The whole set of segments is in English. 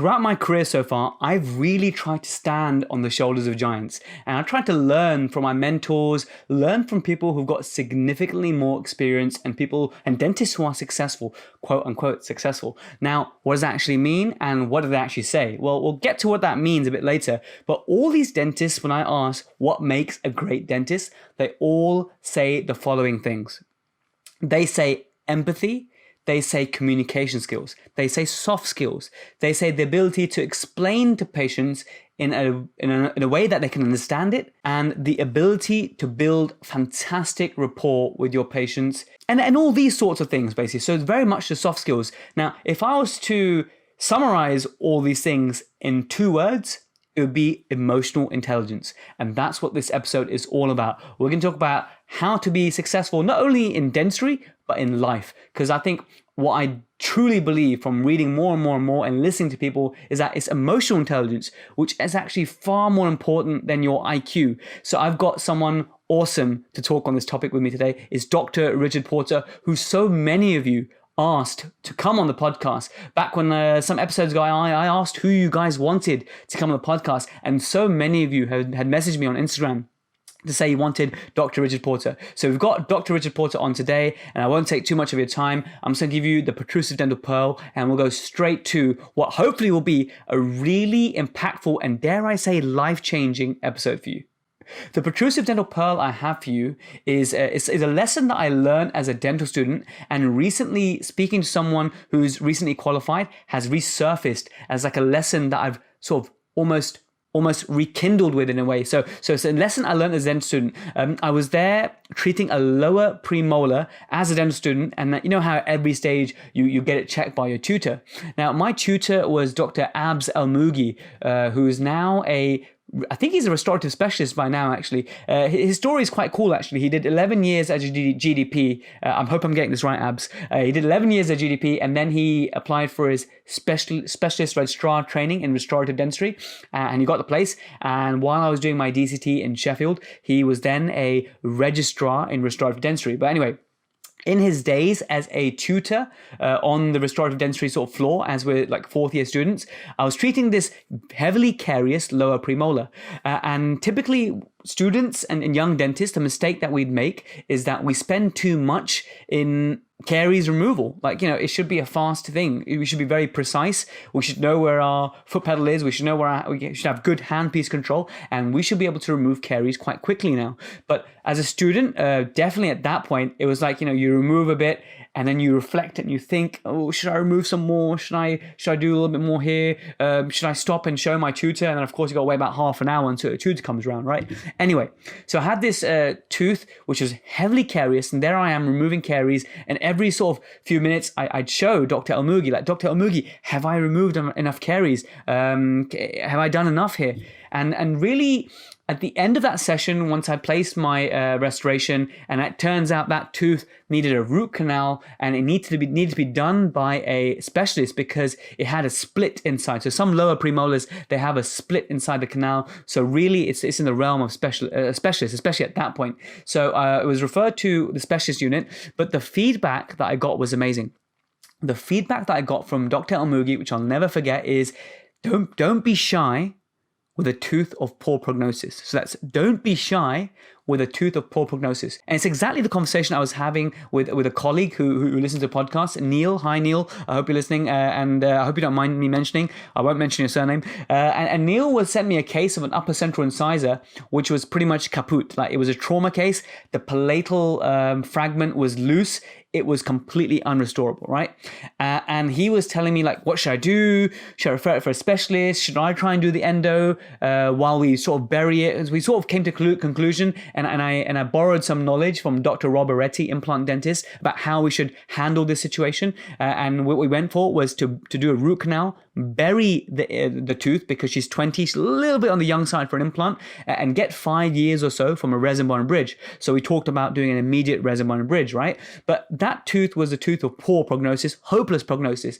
Throughout my career so far, I've really tried to stand on the shoulders of giants, and I've tried to learn from my mentors, learn from people who've got significantly more experience and dentists who are successful, quote unquote successful. Now, what does that actually mean and what do they actually say? Well, we'll get to what that means a bit later, but all these dentists, when I ask what makes a great dentist, they all say the following things. They say empathy. They say communication skills. They say soft skills. They say the ability to explain to patients in a way that they can understand it, and the ability to build fantastic rapport with your patients, and all these sorts of things, basically. So it's very much the soft skills. Now, if I was to summarize all these things in 2 words, it would be emotional intelligence. And that's what this episode is all about. We're going to talk about how to be successful, not only in dentistry, but in life. Because I think what I truly believe from reading more and more and more and listening to people is that it's emotional intelligence, which is actually far more important than your IQ. So I've got someone awesome to talk on this topic with me today. It's Dr. Richard Porter, who so many of you asked to come on the podcast. Back when some episodes ago, I asked who you guys wanted to come on the podcast, and so many of you had messaged me on Instagram to say you wanted Dr. Richard Porter. So we've got Dr. Richard Porter on today, and I won't take too much of your time. I'm just going to give you the Protrusive Dental Pearl, and we'll go straight to what hopefully will be a really impactful and, dare I say, life-changing episode for you. The Protrusive Dental Pearl I have for you is a lesson that I learned as a dental student, and recently, speaking to someone who's recently qualified, has resurfaced as like a lesson that I've sort of almost rekindled with in a way. So it's a lesson I learned as a dental student. I was there treating a lower premolar as a dental student, and you know how at every stage you get it checked by your tutor. Now, my tutor was Dr. Abs Almugi, who is now I think he's a restorative specialist by now, actually. His story is quite cool, actually. He did 11 years as a GDP. I hope I'm getting this right, Abs. He did 11 years as a GDP, and then he applied for his specialist registrar training in restorative dentistry, and he got the place. And while I was doing my DCT in Sheffield, he was then a registrar in restorative dentistry. But anyway, in his days as a tutor on the restorative dentistry sort of floor, as we're like 4th year students, I was treating this heavily carious lower premolar. And typically students and young dentists, the mistake that we'd make is that we spend too much in caries removal. Like, you know, it should be a fast thing. We should be very precise. We should know where our foot pedal is. We should know we should have good handpiece control, and we should be able to remove caries quite quickly now. But as a student, definitely at that point, it was like, you know, you remove a bit and then you reflect and you think, oh, should I remove some more? Should I do a little bit more here? Should I stop and show my tutor? And then of course you got to wait about half an hour until the tutor comes around, right? Anyway, so I had this tooth which was heavily carious, and there I am removing caries, and every sort of few minutes I'd show Dr. Almugi, like, Dr. Almugi, have I removed enough caries? Have I done enough here? And really, at the end of that session, once I placed my restoration, and it turns out that tooth needed a root canal, and it needed to be done by a specialist because it had a split inside. So some lower premolars, they have a split inside the canal. So really, it's in the realm of specialists, especially at that point. So it was referred to the specialist unit, but the feedback that I got was amazing. The feedback that I got from Dr. Almugi, which I'll never forget, is don't be shy with a tooth of poor prognosis. So that's, don't be shy with a tooth of poor prognosis. And it's exactly the conversation I was having with a colleague who listens to the podcast, Neil. Hi, Neil. I hope you're listening, and I hope you don't mind me mentioning. I won't mention your surname. And Neil was sent me a case of an upper central incisor, which was pretty much kaput. Like, it was a trauma case. The palatal fragment was loose. It was completely unrestorable, right? And he was telling me, like, what should I do? Should I refer it for a specialist? Should I try and do the endo while we sort of bury it? As we sort of came to conclusion, and I borrowed some knowledge from Dr. Rob Aretti, implant dentist, about how we should handle this situation. And what we went for was to do a root canal, bury the tooth because she's 20, she's a little bit on the young side for an implant, and get 5 years or so from a resin bond and bridge. So we talked about doing an immediate resin bond and bridge, right? But that tooth was a tooth of poor prognosis, hopeless prognosis.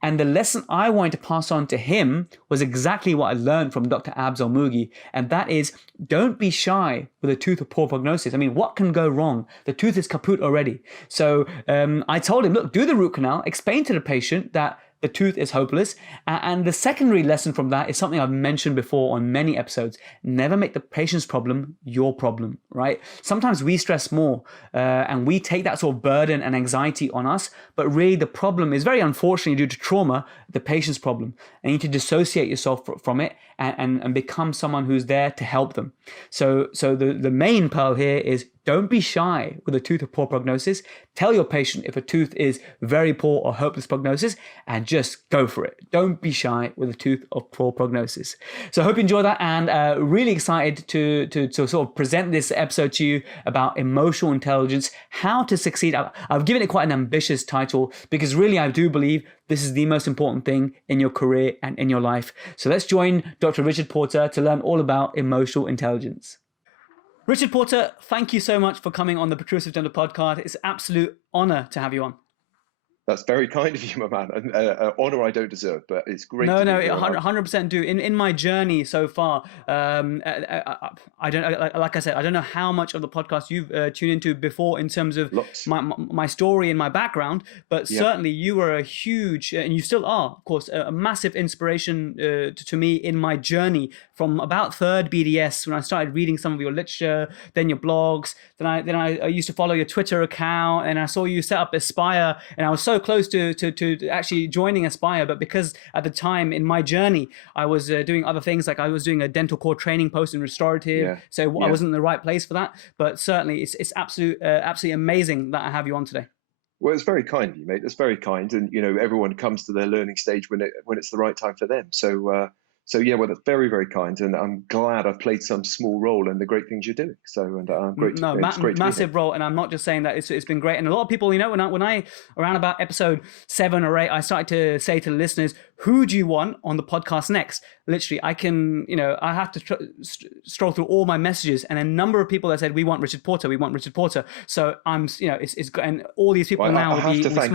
And the lesson I wanted to pass on to him was exactly what I learned from Dr. Abs Almugi, and that is, don't be shy with a tooth of poor prognosis. I mean, what can go wrong? The tooth is kaput already. So I told him, look, do the root canal, explain to the patient that the tooth is hopeless. And the secondary lesson from that is something I've mentioned before on many episodes. Never make the patient's problem your problem, right? Sometimes we stress more and we take that sort of burden and anxiety on us, but really the problem is very unfortunately due to trauma, the patient's problem. And you need to dissociate yourself from it and become someone who's there to help them. So the main pearl here is don't be shy with a tooth of poor prognosis. Tell your patient if a tooth is very poor or hopeless prognosis and just go for it. Don't be shy with a tooth of poor prognosis. So I hope you enjoy that, and really excited to sort of present this episode to you about emotional intelligence, how to succeed. I've given it quite an ambitious title because really I do believe this is the most important thing in your career and in your life. So let's join Dr. Richard Porter to learn all about emotional intelligence. Richard Porter, thank you so much for coming on the Protrusive Dental Podcast. It's an absolute honor to have you on. That's very kind of you, my man. An honor I don't deserve, but it's great. No, 100% do. In my journey so far, I don't, like I said, I don't know how much of the podcast you've tuned into before in terms of my story and my background, but certainly you were a huge, and you still are, of course, a massive inspiration to me in my journey from about third BDS when I started reading some of your literature, then your blogs, then I used to follow your Twitter account, and I saw you set up Aspire, and I was so close to actually joining Aspire, but because at the time in my journey I was doing other things, like I was doing a dental core training post in restorative, so I wasn't in the right place for that. But certainly it's absolutely amazing that I have you on today. Well, it's very kind of you, mate. It's very kind, and everyone comes to their learning stage when it's the right time for them. So yeah, well, that's very, very kind, and I'm glad I've played some small role in the great things you're doing. So, and I'm great. No, massive role, and I'm not just saying that. It's been great, and a lot of people, when I around about episode 7 or 8, I started to say to the listeners, who do you want on the podcast next? Literally, I can, I have to stroll through all my messages, and a number of people that said we want Richard Porter, we want Richard Porter. So I'm, it's and all these people now. I have to thank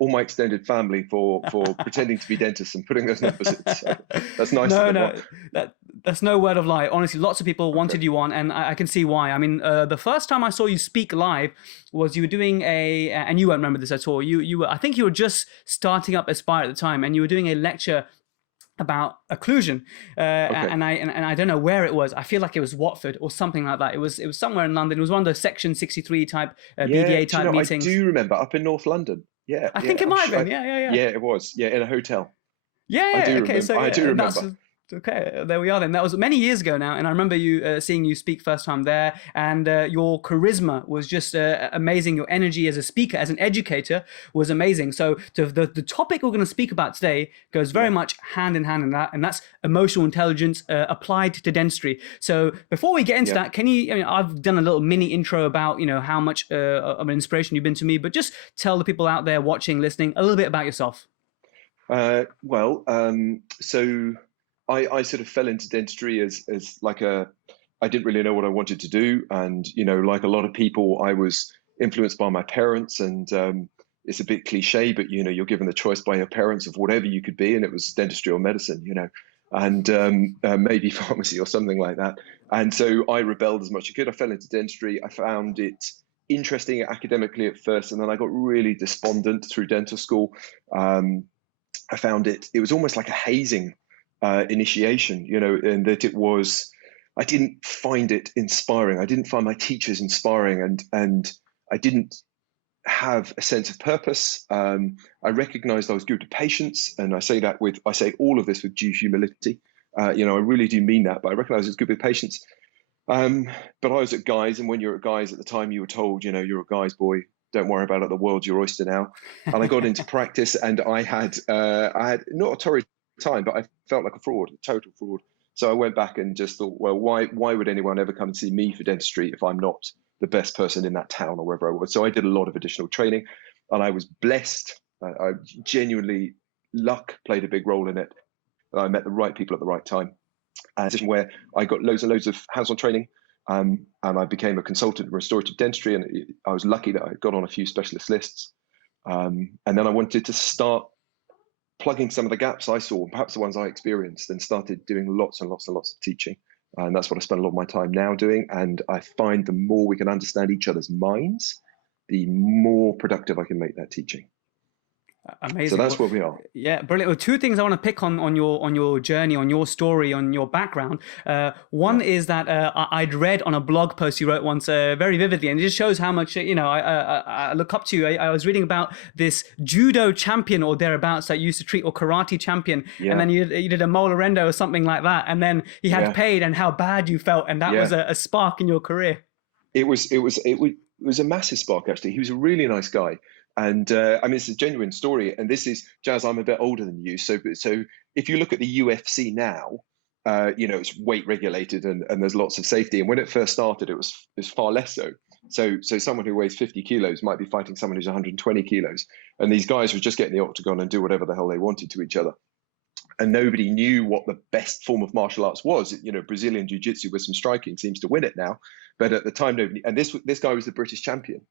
all my extended family for pretending to be dentists and putting those numbers in. So that's nice. That's no word of lie. Honestly, lots of people wanted you on, and I can see why. I mean, the first time I saw you speak live was you were doing and you won't remember this at all. I think you were just starting up Aspire at the time, and you were doing a lecture about occlusion, and I don't know where it was. I feel like it was Watford or something like that. It was somewhere in London. It was one of those Section 63 type BDA type meetings. I do remember up in North London. Yeah, I think it might have been. Yeah, it was. Yeah, in a hotel. Yeah. I do remember. Okay, there we are then. That was many years ago now, and I remember you seeing you speak first time there, and your charisma was just amazing. Your energy as a speaker, as an educator, was amazing. So the topic we're going to speak about today goes very much hand in hand in that, and that's emotional intelligence applied to dentistry. So before we get into that, can you? I've done a little mini intro about how much of an inspiration you've been to me, but just tell the people out there watching, listening, a little bit about yourself. So I sort of fell into dentistry as like I didn't really know what I wanted to do. And, like a lot of people, I was influenced by my parents, and it's a bit cliche, but, you're given the choice by your parents of whatever you could be. And it was dentistry or medicine, and maybe pharmacy or something like that. And so I rebelled as much as I could. I fell into dentistry. I found it interesting academically at first, and then I got really despondent through dental school. I found it was almost like a hazing initiation, and that I didn't find it inspiring. I didn't find my teachers inspiring, and I didn't have a sense of purpose. I recognized I was good to patients, and I say all of this with due humility. I really do mean that, but I recognize it's good with patients. But I was at Guy's, and when you're at Guy's at the time, you were told, you're a Guy's boy. Don't worry about it. The world's your oyster now. And I got into practice, and I had not a torrid time, but I felt like a fraud, a total fraud. So I went back and just thought, well, why would anyone ever come and see me for dentistry if I'm not the best person in that town or wherever I was? So I did a lot of additional training, and I was blessed. I genuinely, luck played a big role in it. I met the right people at the right time. A position where I got loads and loads of hands-on training, and I became a consultant in restorative dentistry, and I was lucky that I got on a few specialist lists. And then I wanted to start plugging some of the gaps I saw, perhaps the ones I experienced, and started doing lots and lots and lots of teaching. And that's what I spend a lot of my time now doing. And I find the more we can understand each other's minds, the more productive I can make that teaching. So Amazing. that's Well, where we are. yeah, brilliant. Well, two things I want to pick on your journey, on your story, on your background. Yeah, One is that I'd read on a blog post you wrote once very vividly, and it just shows how much I look up to you. I was reading about this judo champion or thereabouts that you used to treat, or karate champion, and yeah, then you did a molorendo or something like that, and then he had yeah, paid, and how bad you felt, and that was yeah. a spark in your career. It was a massive spark, actually. He was a really nice guy, and I mean, it's a genuine story. And this is Jazz. I'm a bit older than you, so if you look at the UFC now, it's weight regulated, and there's lots of safety. And when it first started, it was far less so. So someone who weighs 50 kilos might be fighting someone who's 120 kilos, and these guys would just get in the octagon and do whatever the hell they wanted to each other. And nobody knew what the best form of martial arts was. Brazilian jiu-jitsu with some striking seems to win it now, but at the time nobody. And this guy was the British champion,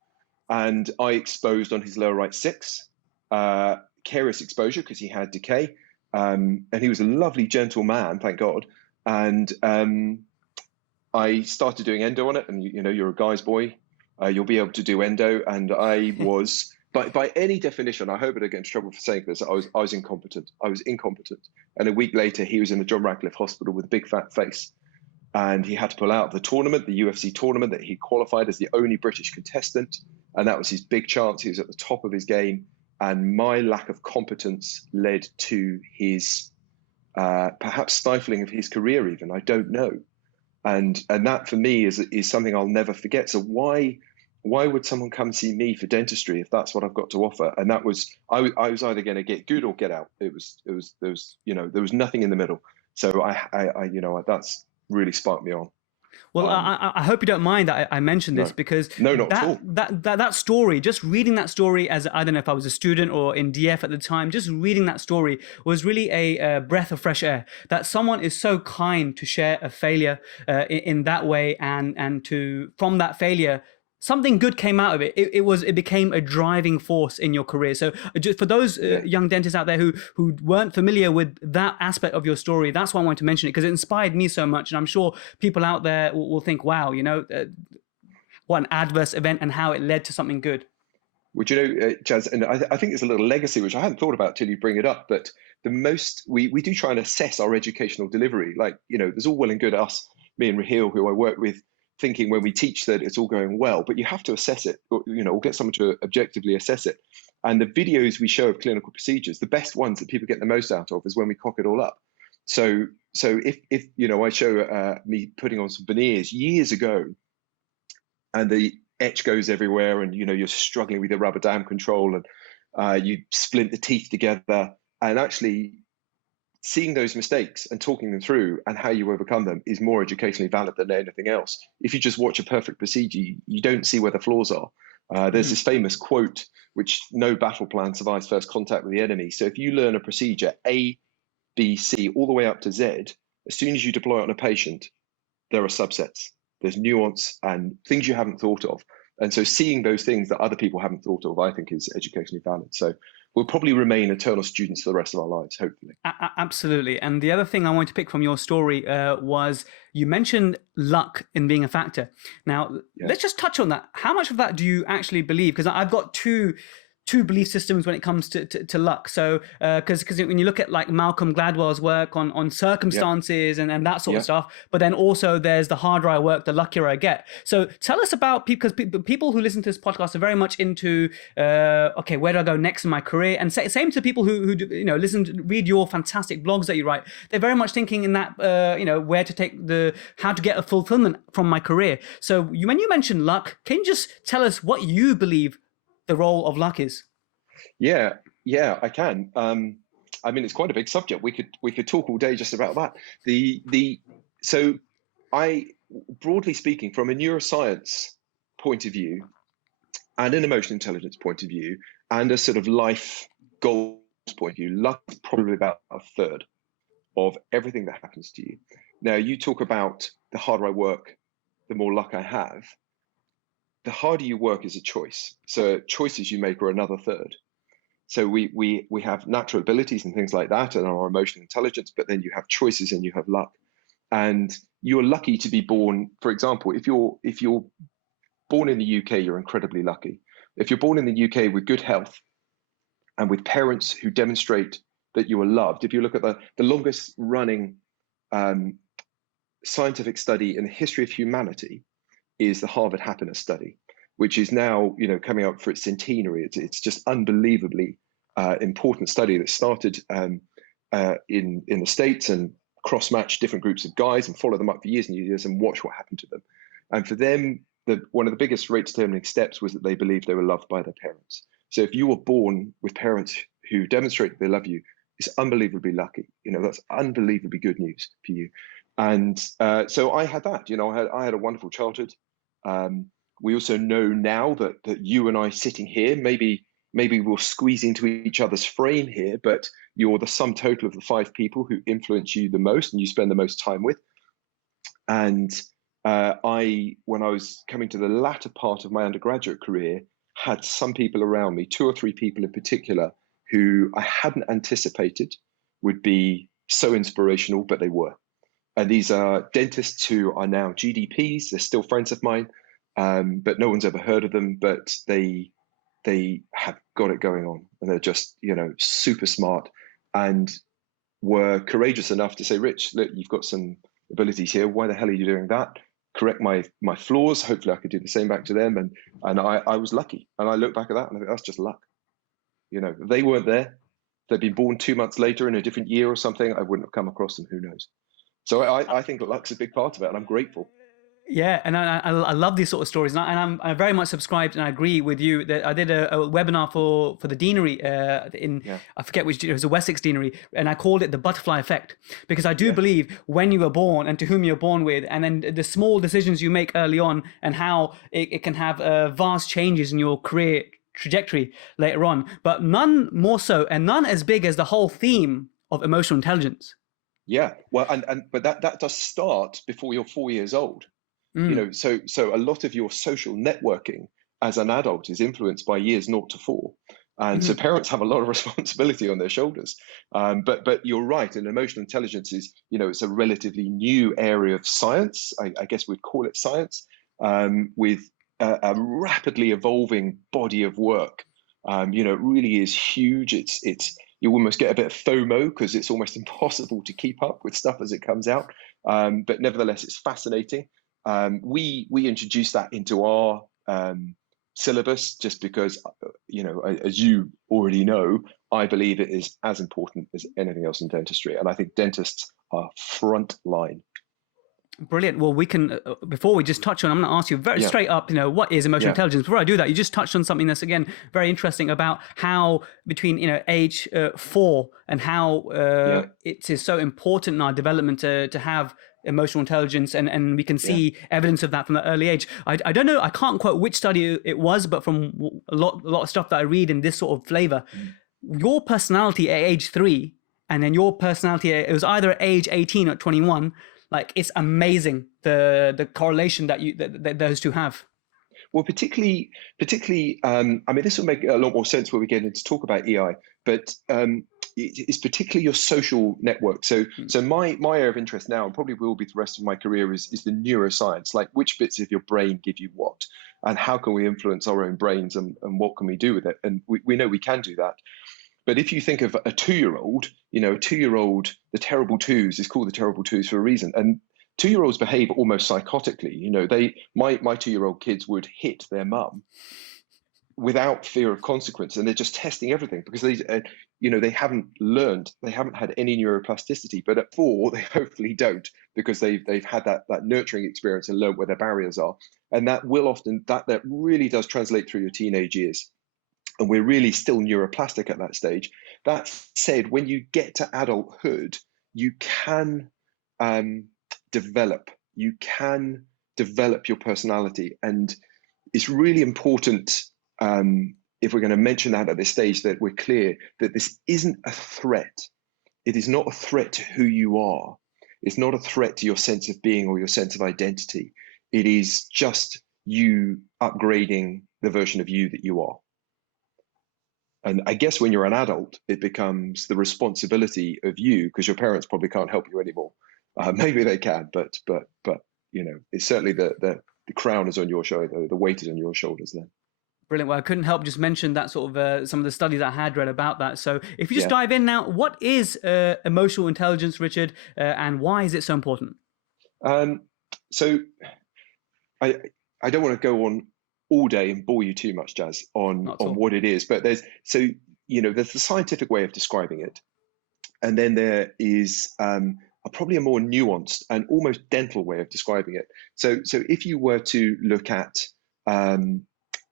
and I exposed on his lower right six, carious exposure because he had decay, and he was a lovely, gentle man, thank God. And I started doing endo on it, and you're a guy's boy, you'll be able to do endo, and I was. By any definition, I hope I don't get into trouble for saying this. I was incompetent. I was incompetent, and a week later, he was in the John Radcliffe Hospital with a big fat face, and he had to pull out of the tournament, the UFC tournament that he qualified as the only British contestant, and that was his big chance. He was at the top of his game, and my lack of competence led to his perhaps stifling of his career. Even I don't know, and that for me is something I'll never forget. So why would someone come see me for dentistry if that's what I've got to offer? And that was I was either going to get good or get out. There was nothing in the middle. So that's really sparked me on. Well, Um, I hope you don't mind that I mentioned this, no, because no, not at that, all. that story, just reading that story, as I don't know if I was a student or in DF at the time, just reading that story was really a breath of fresh air. That someone is so kind to share a failure in that way, and to from that failure something good came out of it. It became a driving force in your career. So just for those Yeah. young dentists out there who weren't familiar with that aspect of your story, that's why I wanted to mention it, because it inspired me so much, and I'm sure people out there will think, wow, what an adverse event and how it led to something good. Which Jazz, and I think it's a little legacy which I hadn't thought about till you bring it up. But the most we do try and assess our educational delivery. Like there's all well and good me and Raheel, who I work with, thinking when we teach that it's all going well, but you have to assess it, or get someone to objectively assess it. And the videos we show of clinical procedures, the best ones that people get the most out of is when we cock it all up. So if I show me putting on some veneers years ago, and the etch goes everywhere, and you're struggling with your rubber dam control, and you splint the teeth together, and actually seeing those mistakes and talking them through and how you overcome them is more educationally valid than anything else. If you just watch a perfect procedure, you don't see where the flaws are. There's this famous quote, which no battle plan survives first contact with the enemy. So if you learn a procedure A, B, C, all the way up to Z, as soon as you deploy it on a patient, there are subsets. There's nuance and things you haven't thought of. And so seeing those things that other people haven't thought of, I think, is educationally valid. So we'll probably remain eternal students for the rest of our lives, hopefully. Absolutely. And the other thing I wanted to pick from your story was you mentioned luck in being a factor. Now, Yeah. let's just touch on that. How much of that do you actually believe? Because I've got two belief systems when it comes to luck. So because when you look at like Malcolm Gladwell's work on circumstances and that sort of stuff, but then also there's the harder I work, the luckier I get. So tell us about, because people who listen to this podcast are very much into okay, where do I go next in my career? And same to people who read your fantastic blogs that you write. They're very much thinking in that where to take how to get a fulfillment from my career. So when you mention luck, can you just tell us what you believe the role of luck is? Yeah, I can. I mean, it's quite a big subject. We could talk all day just about that. So I, broadly speaking, from a neuroscience point of view and an emotional intelligence point of view and a sort of life goals point of view, luck is probably about a third of everything that happens to you. Now, you talk about the harder I work, the more luck I have. The harder you work is a choice. So choices you make are another third. So we have natural abilities and things like that, and our emotional intelligence, but then you have choices and you have luck. And you're lucky to be born, for example, if you're born in the UK, you're incredibly lucky. If you're born in the UK with good health, and with parents who demonstrate that you are loved. If you look at the longest running scientific study in the history of humanity is the Harvard Happiness Study, which is now, coming up for its centenary. It's just unbelievably important study that started in the States and cross-matched different groups of guys and followed them up for years and years and watch what happened to them. And for them, one of the biggest rate-determining steps was that they believed they were loved by their parents. So if you were born with parents who demonstrate they love you, it's unbelievably lucky. That's unbelievably good news for you. And so I had that. I had a wonderful childhood. We also know now that you and I sitting here, maybe we'll squeeze into each other's frame here, but you're the sum total of the 5 people who influence you the most and you spend the most time with. And when I was coming to the latter part of my undergraduate career, had some people around me, 2 or 3 people in particular, who I hadn't anticipated would be so inspirational, but they were. And these are dentists who are now GDPs. They're still friends of mine, but no one's ever heard of them. But they have got it going on, and they're just super smart, and were courageous enough to say, "Rich, look, you've got some abilities here. Why the hell are you doing that? Correct my flaws. Hopefully, I could do the same back to them." And I was lucky, and I look back at that and I think that's just luck. If they weren't there, they'd been born 2 months later in a different year or something, I wouldn't have come across them. Who knows? So I think luck's a big part of it, and I'm grateful. Yeah, and I love these sort of stories, and I'm very much subscribed, and I agree with you that I did a webinar for the deanery I forget which, it was the Wessex deanery, and I called it the butterfly effect, because I do believe when you were born and to whom you're born with, and then the small decisions you make early on, and how it can have vast changes in your career trajectory later on, but none more so and none as big as the whole theme of emotional intelligence. Yeah, well, but that does start before you're 4 years old. So a lot of your social networking as an adult is influenced by years 0 to 4. And so parents have a lot of responsibility on their shoulders. But you're right, and emotional intelligence is, it's a relatively new area of science. I guess we'd call it science, with a rapidly evolving body of work. It really is huge. You almost get a bit of FOMO because it's almost impossible to keep up with stuff as it comes out. But nevertheless, it's fascinating. We introduced that into our syllabus just because, as you already know, I believe it is as important as anything else in dentistry. And I think dentists are front line. Brilliant. Well, we can, before we just touch on, I'm going to ask you very straight up, what is emotional intelligence? Before I do that, you just touched on something that's, again, very interesting about how between, age 4 and how it is so important in our development to have emotional intelligence. And we can see evidence of that from an early age. I don't know, I can't quote which study it was, but from a lot of stuff that I read in this sort of flavor, your personality at age 3, and then your personality, it was either at age 18 or 21, like, it's amazing the correlation that those two have. Well, particularly, this will make a lot more sense when we get into talk about EI, but it's particularly your social network. So my area of interest now, and probably will be the rest of my career, is the neuroscience, like which bits of your brain give you what, and how can we influence our own brains, and what can we do with it? And we know we can do that. But if you think of a 2-year-old, the terrible twos is called the terrible twos for a reason. And 2-year-olds behave almost psychotically. My 2-year-old kids would hit their mum without fear of consequence, and they're just testing everything because they haven't learned, they haven't had any neuroplasticity. But at 4, they hopefully don't, because they've had that nurturing experience and learned where their barriers are. And that will often that really does translate through your teenage years. And we're really still neuroplastic at that stage. That said, when you get to adulthood, you can develop your personality. And it's really important, if we're going to mention that at this stage, that we're clear that this isn't a threat. It is not a threat to who you are. It's not a threat to your sense of being or your sense of identity. It is just you upgrading the version of you that you are. And I guess when you're an adult, it becomes the responsibility of you, because your parents probably can't help you anymore. Maybe they can, but it's certainly the crown is on your shoulder, the weight is on your shoulders then. Brilliant. Well, I couldn't help just mention that sort of some of the studies I had read about that. So if you just Yeah. dive in now, what is emotional intelligence, Richard, and why is it so important? Um, so I I don't want to go on all day and bore you too much, Jazz, Not at on all. what it is, but there's the scientific way of describing it, and then there is probably a more nuanced and almost dental way of describing it. So if you were to look at um,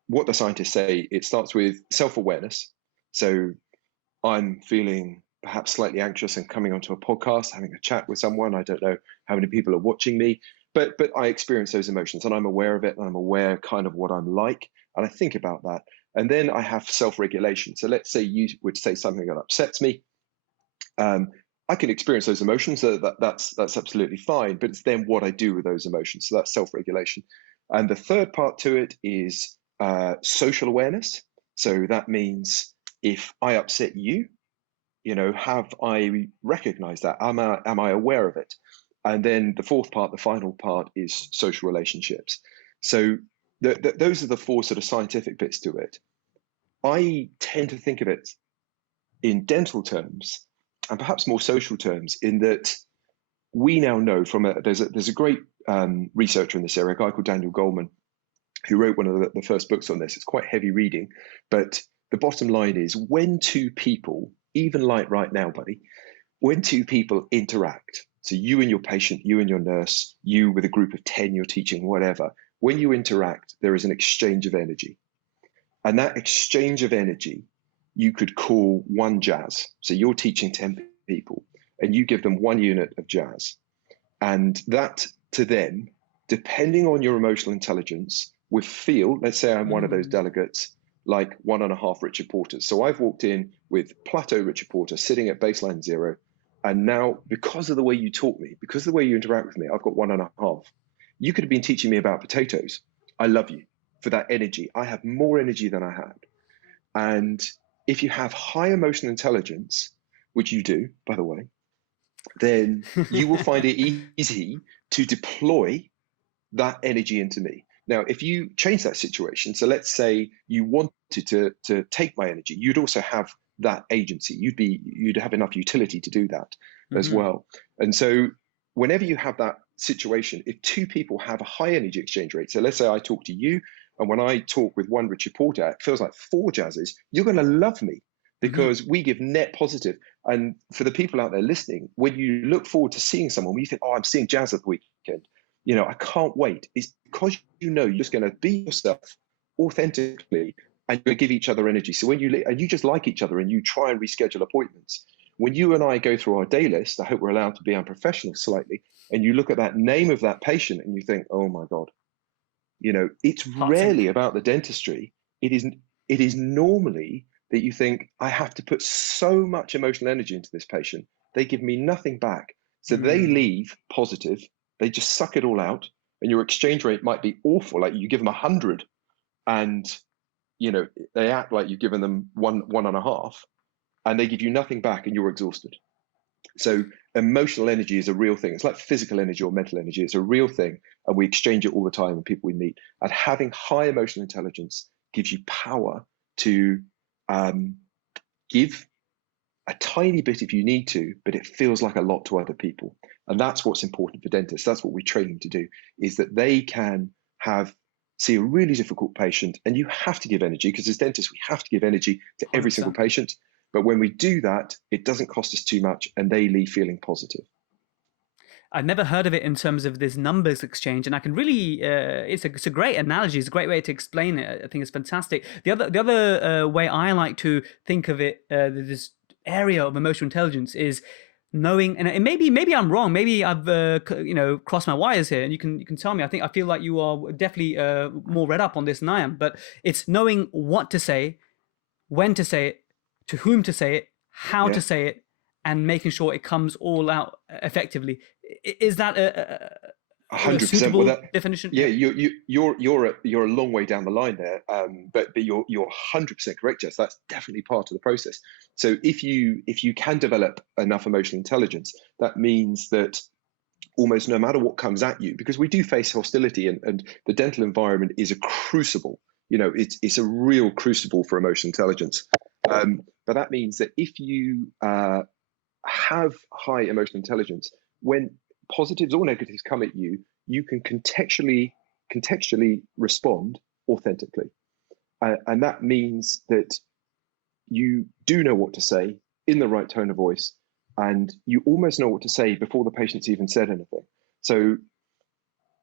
what the scientists say, it starts with self-awareness. So I'm feeling perhaps slightly anxious and coming onto a podcast, having a chat with someone. I don't know how many people are watching me, but I experience those emotions and I'm aware of it and I'm aware kind of what I'm like and I think about that. And then I have self-regulation. So let's say you would say something that upsets me. Um, I can experience those emotions, so that's absolutely fine. But it's then what I do with those emotions. So that's self-regulation. And the third part to it is social awareness. So that means if I upset you, have I recognized that? Am I aware of it? And then the fourth part, the final part, is social relationships. So those are the four sort of scientific bits to it. I tend to think of it in dental terms and perhaps more social terms, in that we now know there's a great researcher in this area, a guy called Daniel Goleman, who wrote one of the first books on this. It's quite heavy reading, but the bottom line is when two people, even like right now, buddy, when two people interact, so you and your patient, you and your nurse, you with a group of 10 you're teaching, whatever, when you interact, there is an exchange of energy. And that exchange of energy, you could call one jazz. So you're teaching 10 people and you give them 1 unit of jazz. And that to them, depending on your emotional intelligence, would feel, let's say I'm one of those delegates, like 1.5 Richard Porters. So I've walked in with plateau Richard Porter sitting at baseline 0. And now, because of the way you talk me, because of the way you interact with me, I've got 1.5. You could have been teaching me about potatoes. I love you for that energy. I have more energy than I had. And if you have high emotional intelligence, which you do, by the way, then you will find it easy to deploy that energy into me. Now, if you change that situation, so let's say you wanted to take my energy, you'd also have that agency. You'd have enough utility to do that as Hmm. well. And so whenever you have that situation, if two people have a high energy exchange rate, so let's say I talk to you, and when I talk with one Richard Porter, it feels like 4 jazzes, you're going to love me Hmm. because we give net positive. And for the people out there listening, when you look forward to seeing someone, when you think, oh, I'm seeing Jazz at the weekend, I can't wait. It's because you're just going to be yourself authentically and you're going to give each other energy. So when you just like each other and you try and reschedule appointments, when you and I go through our day list, I hope we're allowed to be unprofessional slightly, and you look at that name of that patient and you think, oh my God, it's Heart rarely sync. about the dentistry. It is normally that you think, I have to put so much emotional energy into this patient. They give me nothing back. So they Mm. leave positive. They just suck it all out. And your exchange rate might be awful. Like you give them 100 and, they act like you've given them 1.5 and they give you nothing back and you're exhausted. So emotional energy is a real thing. It's like physical energy or mental energy. It's a real thing, and we exchange it all the time with people we meet. And having high emotional intelligence gives you power to give a tiny bit if you need to, but it feels like a lot to other people. And that's what's important for dentists. That's what we train them to do, is that they can see a really difficult patient, and you have to give energy because as dentists, we have to give energy to every single 100%. patient. But when we do that, it doesn't cost us too much and they leave feeling positive. I've never heard of it in terms of this numbers exchange, and I can really, it's a great analogy. It's a great way to explain it. I think it's fantastic. The other way I like to think of it, this area of emotional intelligence is knowing, and maybe I'm wrong. Maybe I've crossed my wires here, and you can tell me. I feel like you are definitely more read up on this than I am, but it's knowing what to say, when to say it, to whom to say it, how to Yeah. say it, and making sure it comes all out effectively. Is that A a hundred percent. Well, suitable definition? yeah, Yeah. you're a long way down the line there. But you're 100% correct, Jess. That's definitely part of the process. So if you can develop enough emotional intelligence, that means that almost no matter what comes at you, because we do face hostility, and the dental environment is a crucible. it's a real crucible for emotional intelligence. But that means that if you have high emotional intelligence, when positives or negatives come at you, you can contextually respond authentically. And that means that you do know what to say in the right tone of voice, and you almost know what to say before the patient's even said anything. So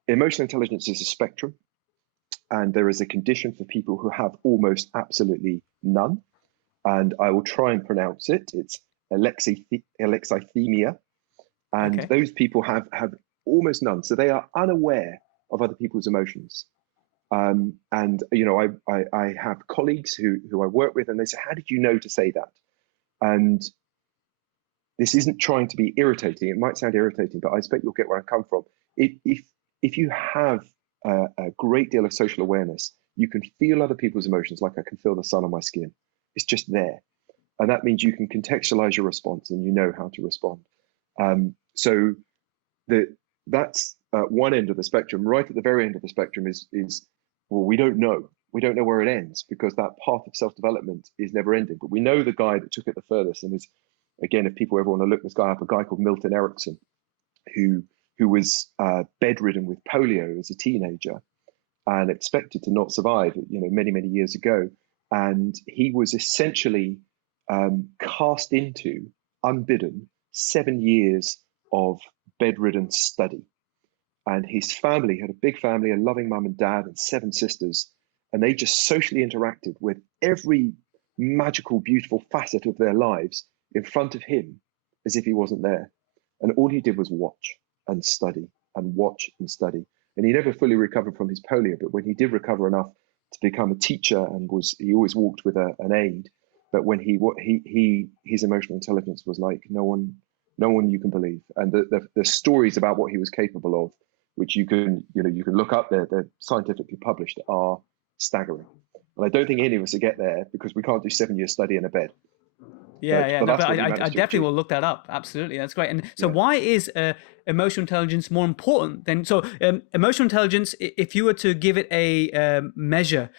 emotional intelligence is a spectrum, and there is a condition for people who have almost absolutely none. And I will try and pronounce it. It's alexithymia. And those people have almost none. So they are unaware of other people's emotions. And I have colleagues who I work with, and they say, "How did you know to say that?" And this isn't trying to be irritating. It might sound irritating, but I expect you'll get where I come from. If you have a great deal of social awareness, you can feel other people's emotions like I can feel the sun on my skin. It's just there. And that means you can contextualize your response and you know how to respond. So that's one end of the spectrum. Right at the very end of the spectrum is well, we don't know. We don't know where it ends, because that path of self-development is never ending. But we know the guy that took it the furthest, and is, again, if people ever want to look this guy up, a guy called Milton Erickson, who was bedridden with polio as a teenager and expected to not survive, many, many years ago. And he was essentially cast into, unbidden, 7 years of bedridden study. And his family had a big family, a loving mum and dad and 7 sisters. And they just socially interacted with every magical, beautiful facet of their lives in front of him as if he wasn't there. And all he did was watch and study and watch and study. And he never fully recovered from his polio, but when he did recover enough to become a teacher, and he always walked with an aide, but when his emotional intelligence was like no one you can believe. And the stories about what he was capable of, which you can look up, they're scientifically published, are staggering. And I don't think any of us will get there, because we can't do 7 years study in a bed. Yeah. But No, that's but what he I managed to definitely achieve. will look that up. Absolutely, that's great. And so, why is emotional intelligence more important than emotional intelligence? If you were to give it a measure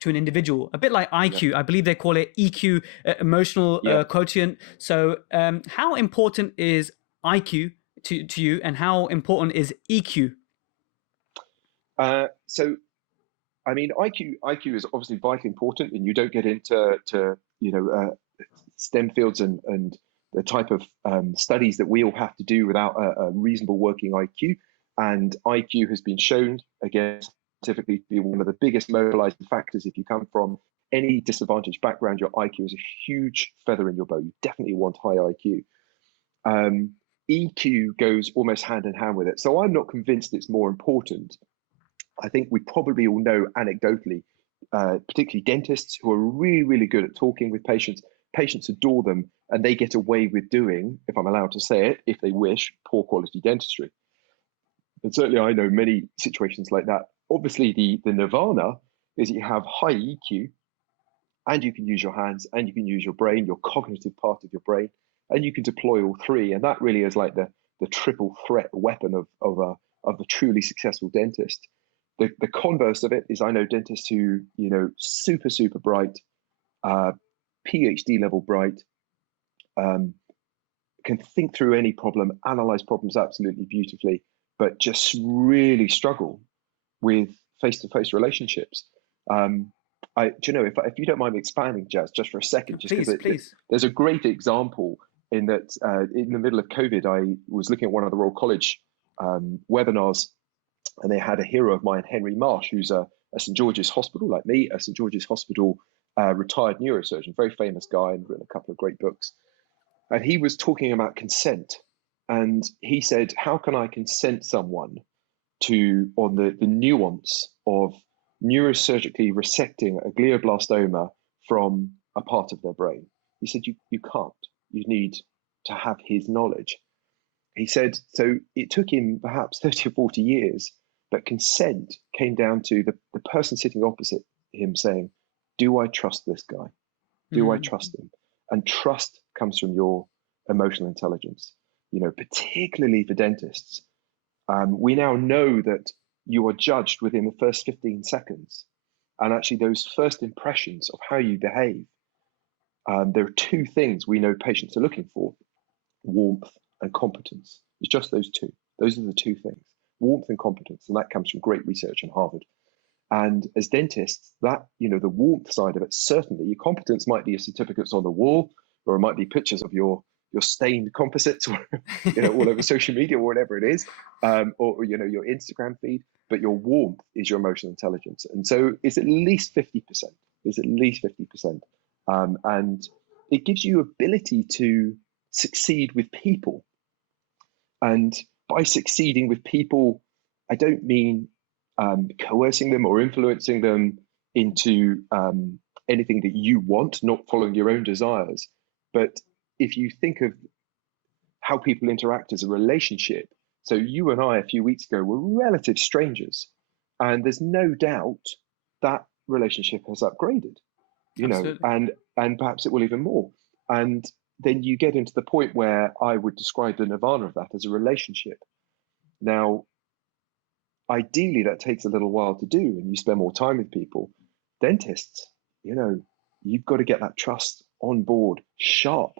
to an individual, a bit like IQ, I believe they call it EQ, emotional quotient. So, how important is IQ to you, and how important is EQ? So, I mean, IQ is obviously vitally important, and you don't get into STEM fields and the type of studies that we all have to do without a reasonable working IQ. And IQ has been shown, again, scientifically, to be one of the biggest mobilizing factors. If you come from any disadvantaged background, your IQ is a huge feather in your bow. You definitely want high IQ. EQ goes almost hand in hand with it. So I'm not convinced it's more important. I think we probably all know anecdotally, particularly dentists who are really, really good at talking with patients. Patients adore them, and they get away with doing, if I'm allowed to say it, if they wish, poor quality dentistry. And certainly I know many situations like that. Obviously, the nirvana is that you have high EQ, and you can use your hands, and you can use your brain, your cognitive part of your brain, and you can deploy all three. And that really is like the triple threat weapon of a truly successful dentist. The converse of it is, I know dentists who, super, super bright, PhD level bright, can think through any problem, analyze problems absolutely beautifully, but just really struggle with face-to-face relationships. If you don't mind me expanding, Jazz, just for a second, just because Please. There's a great example in that in the middle of COVID, I was looking at one of the Royal College webinars, and they had a hero of mine, Henry Marsh, who's a St. George's Hospital, like me, a St. George's Hospital retired neurosurgeon, very famous guy, and written a couple of great books. And he was talking about consent. And he said, how can I consent someone on the nuance of neurosurgically resecting a glioblastoma from a part of their brain? He said, you can't. You need to have his knowledge. He said, so it took him perhaps 30 or 40 years, but consent came down to the person sitting opposite him saying, do I trust this guy? Do I trust him? And trust comes from your emotional intelligence, particularly for dentists. We now know that you are judged within the first 15 seconds. And actually, those first impressions of how you behave, there are two things we know patients are looking for: warmth and competence. It's just those two. Those are the two things: warmth and competence. And that comes from great research in Harvard. And as dentists, that, the warmth side of it, certainly your competence might be your certificates on the wall, or it might be pictures of your stained composites, or all over social media or whatever it is, or your Instagram feed. But your warmth is your emotional intelligence, and so it's at least 50%. It's at least 50%, and it gives you ability to succeed with people. And by succeeding with people, I don't mean coercing them or influencing them into anything that you want, not following your own desires. But if you think of how people interact as a relationship, so you and I a few weeks ago were relative strangers, and there's no doubt that relationship has upgraded, Absolutely. and perhaps it will even more. And then you get into the point where I would describe the nirvana of that as a relationship. Now, ideally, that takes a little while to do, and you spend more time with people. Dentists, you've got to get that trust on board sharp.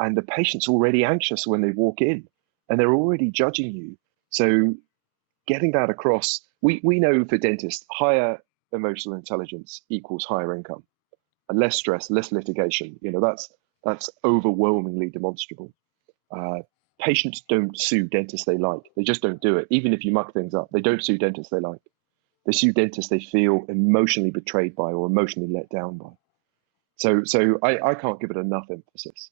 And the patient's already anxious when they walk in, and they're already judging you. So getting that across, we know for dentists, higher emotional intelligence equals higher income, and less stress, less litigation. That's overwhelmingly demonstrable. Patients don't sue dentists they like. They just don't do it. Even if you muck things up, they don't sue dentists they like. They sue dentists they feel emotionally betrayed by or emotionally let down by. So I can't give it enough emphasis.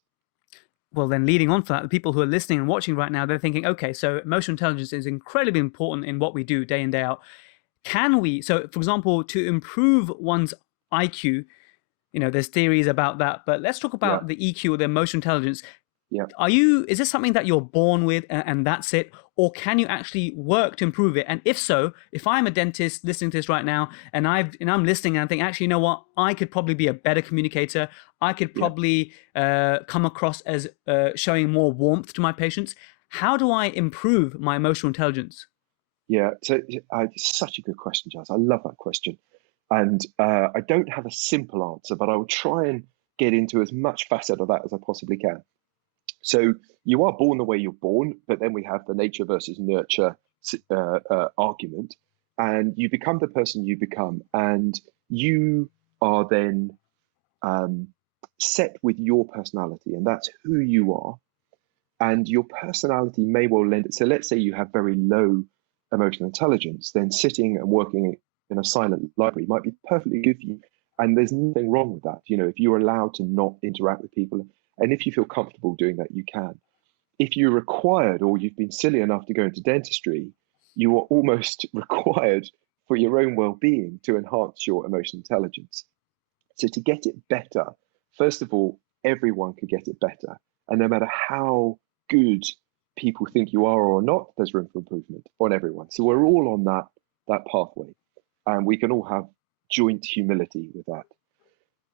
Well, then leading on from that, the people who are listening and watching right now, they're thinking, okay, so emotional intelligence is incredibly important in what we do day in, day out. Can we, so for example, to improve one's IQ, there's theories about that, but let's talk Yeah, about the EQ or the emotional intelligence. yeah. Is this something that you're born with and that's it? Or can you actually work to improve it? And if so, if I'm a dentist listening to this right now and I'm listening and I think, actually, you know what? I could probably be a better communicator. I could Yeah, probably come across as showing more warmth to my patients. How do I improve my emotional intelligence? yeah. So it's such a good question, Jazz. I love that question. And I don't have a simple answer, but I will try and get into as much facet of that as I possibly can. So you are born the way you're born, but then we have the nature versus nurture argument, and you become the person you become, and you are then set with your personality, and that's who you are. And your personality may well lend it. So let's say you have very low emotional intelligence, then sitting and working in a silent library might be perfectly good for you. And there's nothing wrong with that. If you're allowed to not interact with people, and if you feel comfortable doing that, you can. If you're required, or you've been silly enough to go into dentistry, you are almost required for your own well-being to enhance your emotional intelligence. So to get it better, first of all, everyone could get it better. And no matter how good people think you are or not, there's room for improvement on everyone. So we're all on that pathway, and we can all have joint humility with that.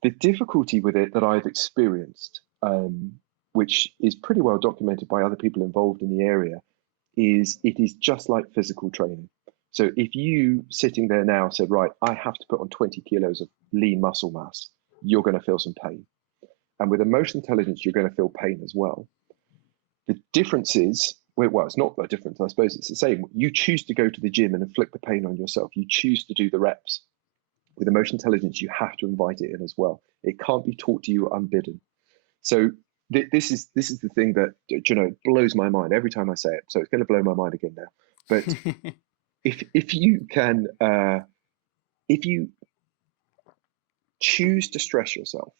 The difficulty with it that I've experienced, which is pretty well documented by other people involved in the area, is it is just like physical training. So if you sitting there now said, right, I have to put on 20 kilos of lean muscle mass, you're going to feel some pain. And with emotional intelligence, you're going to feel pain as well. The difference is, well, it's not a difference. I suppose it's the same. You choose to go to the gym and inflict the pain on yourself. You choose to do the reps. With emotional intelligence, you have to invite it in as well. It can't be taught to you unbidden. So this is the thing that blows my mind every time I say it. So it's going to blow my mind again now. But if you can, if you choose to stress yourself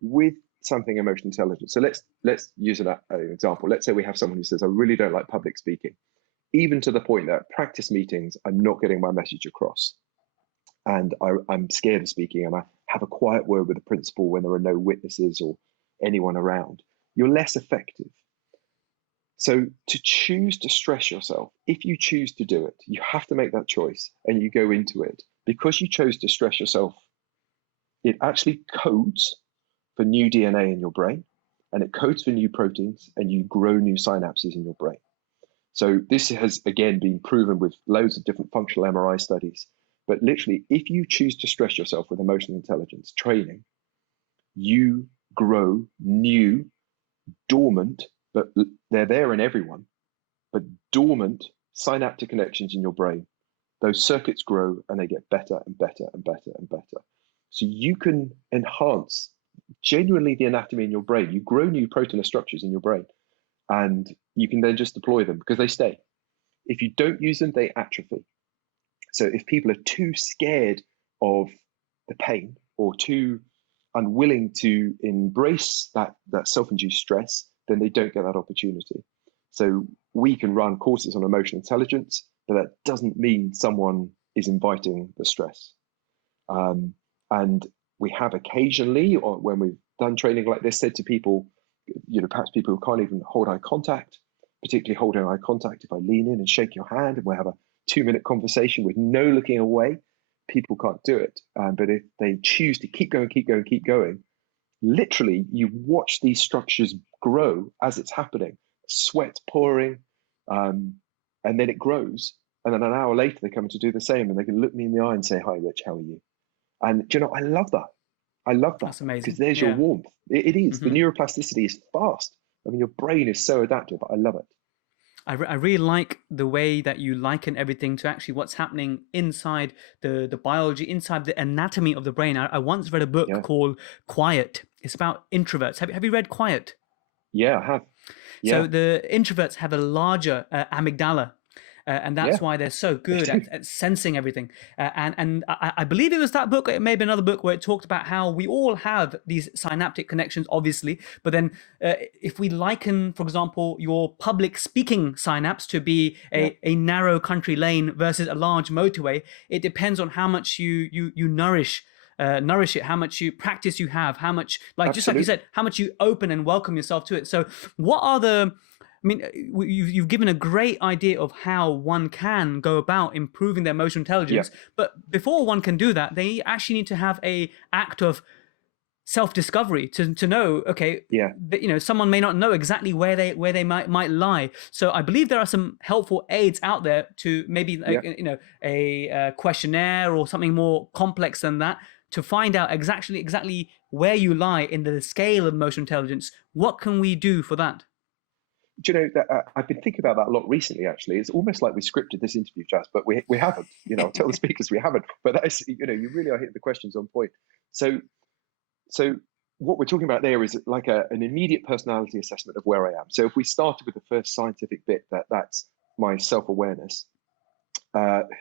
with something emotional intelligence. So let's use an example. Let's say we have someone who says, I really don't like public speaking, even to the point that practice meetings, I'm not getting my message across. And I'm scared of speaking, and I have a quiet word with the principal when there are no witnesses or anyone around. You're less effective. So to choose to stress yourself, if you choose to do it, you have to make that choice and you go into it. Because you chose to stress yourself, it actually codes for new DNA in your brain, and it codes for new proteins, and you grow new synapses in your brain. So this has, again, been proven with loads of different functional MRI studies, But literally, if you choose to stress yourself with emotional intelligence training, you grow new, dormant, but they're there in everyone, but dormant synaptic connections in your brain. Those circuits grow and they get better and better and better and better. So you can enhance genuinely the anatomy in your brain. You grow new proteinous structures in your brain, and you can then just deploy them because they stay. If you don't use them, they atrophy. So if people are too scared of the pain or too unwilling to embrace that self-induced stress, then they don't get that opportunity. So we can run courses on emotional intelligence, but that doesn't mean someone is inviting the stress. And we have occasionally, or when we've done training like this, said to people, perhaps people who can't even hold eye contact, particularly holding eye contact, if I lean in and shake your hand and we have a 2-minute conversation with no looking away, people can't do it. But if they choose to keep going, literally you watch these structures grow as it's happening, sweat pouring, and then it grows. And then an hour later, they come to do the same and they can look me in the eye and say, "Hi, Rich, how are you?" And I love that. I love that. That's amazing. Because there's your warmth. It is. The neuroplasticity is fast. I mean, your brain is so adaptive. I love it. I really like the way that you liken everything to actually what's happening inside the biology, inside the anatomy of the brain. I once read a book called Quiet. It's about introverts. Have you read Quiet? Yeah, I have. Yeah. So the introverts have a larger amygdala. And that's why they're so good at sensing everything. And I believe it was that book, it may be another book, where it talked about how we all have these synaptic connections, obviously. But then if we liken, for example, your public speaking synapse to be a narrow country lane versus a large motorway, it depends on how much you nourish it, how much practice you have, how much, just like you said, how much you open and welcome yourself to it. So what are you've given a great idea of how one can go about improving their emotional intelligence. But before one can do that, they actually need to have a act of self-discovery to know, someone may not know exactly where they might lie. So I believe there are some helpful aids out there to maybe a questionnaire or something more complex than that, to find out exactly where you lie in the scale of emotional intelligence. What can we do for that? Do you know that I've been thinking about that a lot recently? Actually, it's almost like we scripted this interview, Jazz, but we haven't. I'll tell the speakers we haven't. But that is, you really are hitting the questions on point. So what we're talking about there is like an immediate personality assessment of where I am. So if we started with the first scientific bit, that's my self-awareness.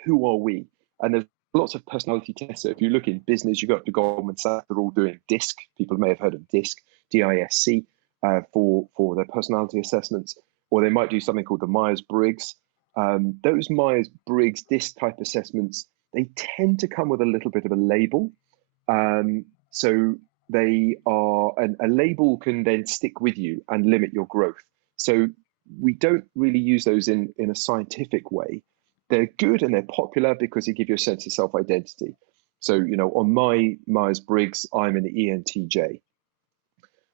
Who are we? And there's lots of personality tests. So if you look in business, you go up to Goldman Sachs, they're all doing DISC. People may have heard of DISC, DISC. For their personality assessments, or they might do something called the Myers-Briggs. Those Myers-Briggs DISC type assessments, they tend to come with a little bit of a label. So they are, a label can then stick with you and limit your growth. So we don't really use those in a scientific way. They're good and they're popular because they give you a sense of self-identity. So, on my Myers-Briggs, I'm an ENTJ.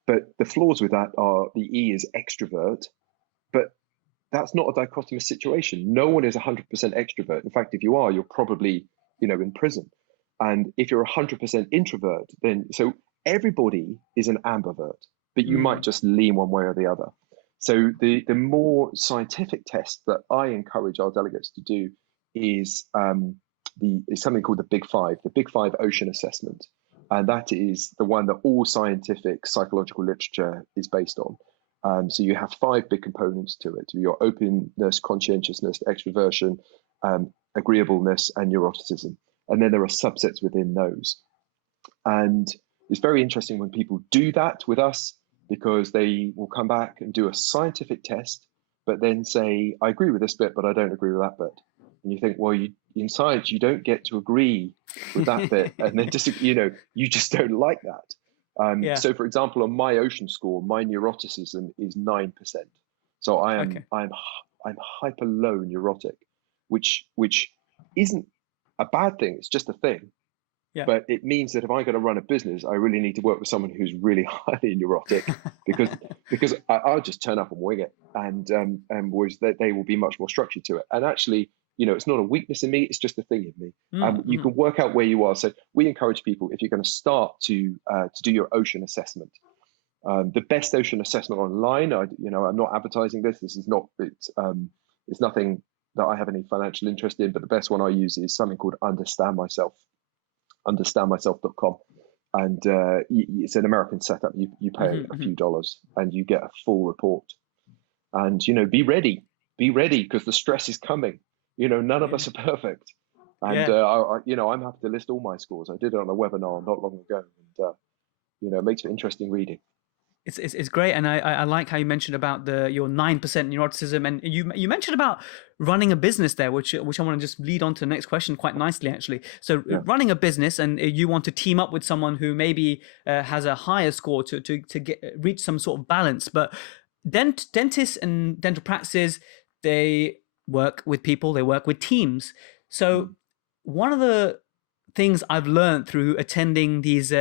But the flaws with that are the E is extrovert, but that's not a dichotomous situation. No one is 100% extrovert. In fact, if you are, you're probably, in prison. And if you're 100% introvert, then so everybody is an ambivert, but you might just lean one way or the other. So the more scientific test that I encourage our delegates to do is something called the Big Five, the Big Five Ocean Assessment. And that is the one that all scientific psychological literature is based on. So you have 5 big components to it: your openness, conscientiousness, extroversion, agreeableness, and neuroticism. And then there are subsets within those. And it's very interesting when people do that with us, because they will come back and do a scientific test, but then say, "I agree with this bit, but I don't agree with that bit." And you think, well, in science, you don't get to agree with that bit, and then just you just don't like that. So, for example, on my Ocean score, my neuroticism is 9%. So I'm hyper low neurotic, which isn't a bad thing. It's just a thing. Yeah. But it means that if I'm going to run a business, I really need to work with someone who's really highly neurotic, because I'll just turn up and wing it, and whereas they will be much more structured to it. And actually, it's not a weakness in me, it's just a thing in me. You Mm-hmm. can work out where you are. So we encourage people, if you're going to start to do your ocean assessment, the best ocean assessment online, I'm not advertising this. This is not, it's nothing that I have any financial interest in, but the best one I use is something called Understand Myself, understandmyself.com. And it's an American setup. You pay a Mm-hmm. few dollars and you get a full report. And, be ready, because the stress is coming. None of Yeah. us are perfect. And, Yeah. I'm happy to list all my scores. I did it on a webinar not long ago. And, it makes for interesting reading. It's great, and I like how you mentioned about your 9% neuroticism, and you mentioned about running a business there, which I want to just lead on to the next question quite nicely, actually. So Yeah. running a business, and you want to team up with someone who maybe has a higher score to reach some sort of balance. But dentists and dental practices, they work with people, they work with teams. So Mm. one of the things I've learned through attending these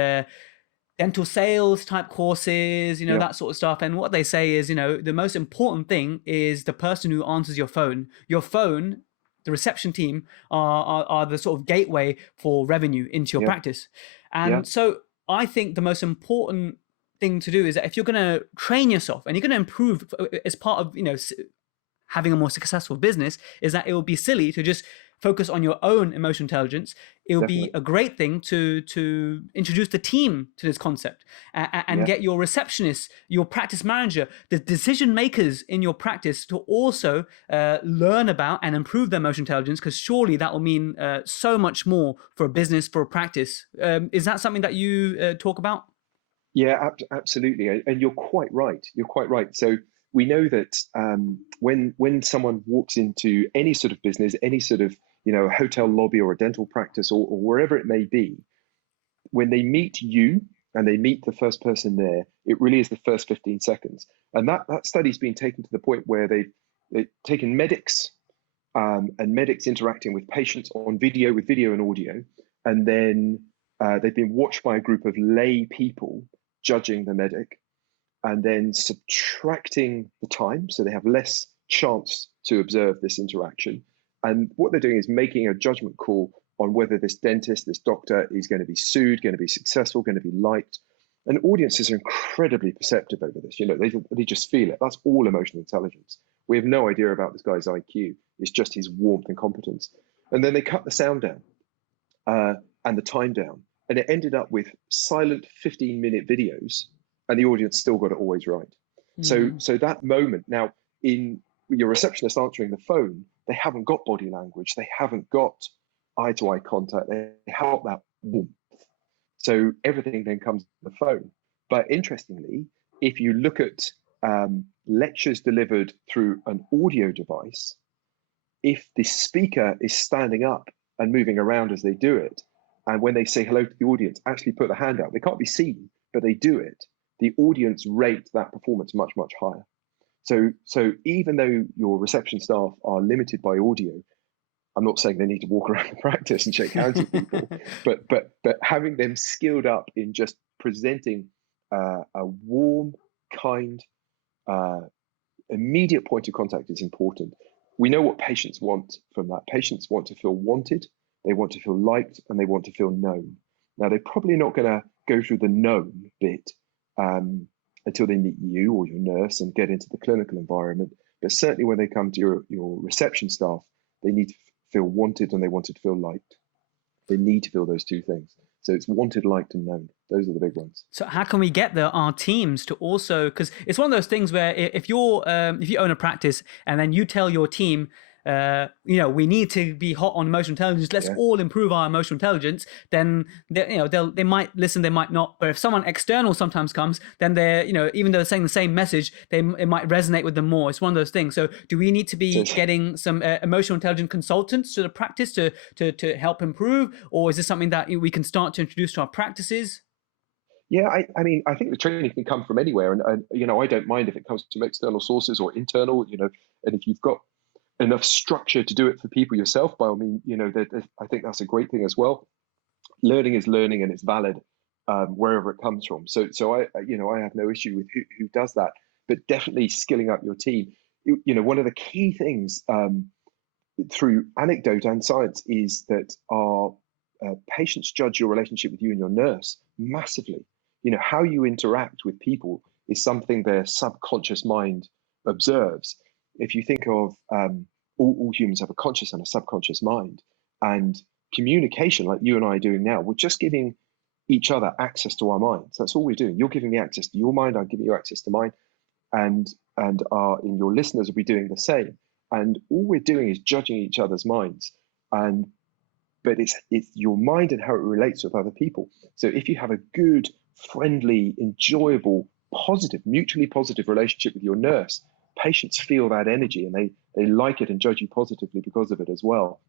dental sales type courses, Yeah. that sort of stuff. And what they say is, the most important thing is the person who answers your phone. Your phone, the reception team are the sort of gateway for revenue into your Yeah. practice. Yeah. And so I think the most important thing to do is that if you're going to train yourself and you're going to improve as part of, having a more successful business, is that it will be silly to just focus on your own emotional intelligence. It will be Definitely. a great thing to introduce the team to this concept, and Yeah. get your receptionist, your practice manager, the decision makers in your practice to also learn about and improve their emotional intelligence, because surely that will mean so much more for a business, for a practice. Is that something that you talk about? Yeah, absolutely, and you're quite right. You're quite right. So we know that when someone walks into any sort of business, any sort of a hotel lobby or a dental practice or wherever it may be, when they meet you and they meet the first person there, it really is the first 15 seconds. And that study's been taken to the point where they've taken medics and medics interacting with patients on video, with video and audio, and then they've been watched by a group of lay people judging the medic, and then subtracting the time so they have less chance to observe this interaction. And what they're doing is making a judgment call on whether this dentist, this doctor, is going to be sued, going to be successful, going to be liked. And audiences are incredibly perceptive over this. They just feel it. That's all emotional intelligence. We have no idea about this guy's IQ. It's just his warmth and competence. And then they cut the sound down and the time down. And it ended up with silent 15-minute videos, and the audience still got it always right. Mm-hmm. So that moment now, in your receptionist answering the phone, they haven't got body language, they haven't got eye-to-eye contact, they have that warmth. So everything then comes on the phone. But interestingly, if you look at lectures delivered through an audio device, if the speaker is standing up and moving around as they do it, and when they say hello to the audience, actually put the hand out, they can't be seen, but they do it, the audience rate that performance much, much higher. So even though your reception staff are limited by audio, I'm not saying they need to walk around the practice and shake hands with people, but having them skilled up in just presenting a warm, kind, immediate point of contact is important. We know what patients want from that. Patients want to feel wanted, they want to feel liked, and they want to feel known. Now, they're probably not going to go through the known bit until they meet you or your nurse and get into the clinical environment. But certainly when they come to your reception staff, they need to feel wanted and they want to feel liked. They need to feel those two things. So it's wanted, liked, and known. Those are the big ones. So how can we get our teams to also, because it's one of those things where if you own a practice and then you tell your team, we need to be hot on emotional intelligence, let's Yeah. all improve our emotional intelligence, then they might listen, they might not. But if someone external sometimes comes, then they're, even though they're saying the same message, it might resonate with them more. It's one of those things. So do we need to be So getting some emotional intelligence consultants to the practice to help improve, or is this something that we can start to introduce to our practices? yeah, I mean, I think the training can come from anywhere, and I don't mind if it comes from external sources or internal, and if you've got enough structure to do it for people yourself, by all means, I think that's a great thing as well. Learning is learning, and it's valid wherever it comes from. So I have no issue with who does that, but definitely skilling up your team. One of the key things through anecdote and science is that our patients judge your relationship with you and your nurse massively. You know, how you interact with people is something their subconscious mind observes. If you think of all humans have a conscious and a subconscious mind, and communication, like you and I are doing now, we're just giving each other access to our minds. That's all we're doing. You're giving me access to your mind, I'm giving you access to mine, and your listeners will be doing the same. And all we're doing is judging each other's minds. And but it's your mind and how it relates with other people. So if you have a good, friendly, enjoyable, positive, mutually positive relationship with your nurse, patients feel that energy and they like it and judge you positively because of it as well.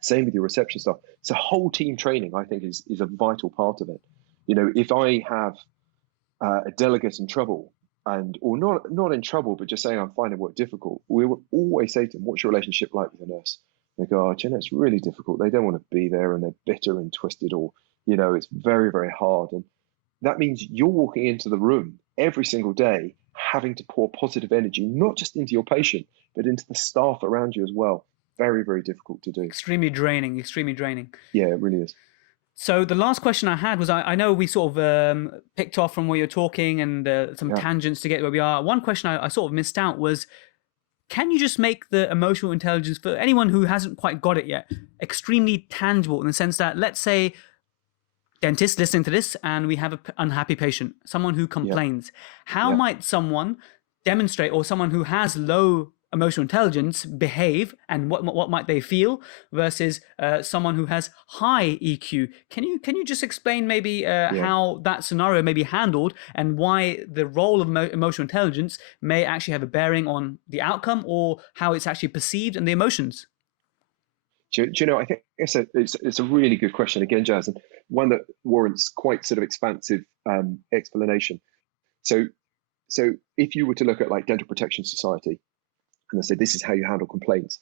Same with your reception staff. So whole team training, I think, is a vital part of it. You know, if I have a delegate in trouble, or not in trouble, but just saying I'm finding work difficult, we will always say to them, "What's your relationship like with the nurse?" They go, "Oh, Jenna, it's really difficult. They don't want to be there, and they're bitter and twisted, or it's very, very hard." And that means you're walking into the room every single day, having to pour positive energy, not just into your patient, but into the staff around you as well. Very, very difficult to do. Extremely draining, extremely draining. Yeah, it really is. So the last question I had was, I know we sort of picked off from where you're talking and some tangents to get where we are. One question I sort of missed out was, can you just make the emotional intelligence, for anyone who hasn't quite got it yet, extremely tangible, in the sense that, let's say, dentist listening to this and we have an unhappy patient, someone who complains. How might someone demonstrate, or someone who has low emotional intelligence, behave, and what might they feel versus someone who has high EQ? Can you just explain maybe how that scenario may be handled, and why the role of emotional intelligence may actually have a bearing on the outcome, or how it's actually perceived and the emotions? Do you know, I think it's a really good question again, Jazz, and one that warrants quite sort of expansive explanation. So if you were to look at like Dental Protection Society, and they say this is how you handle complaints,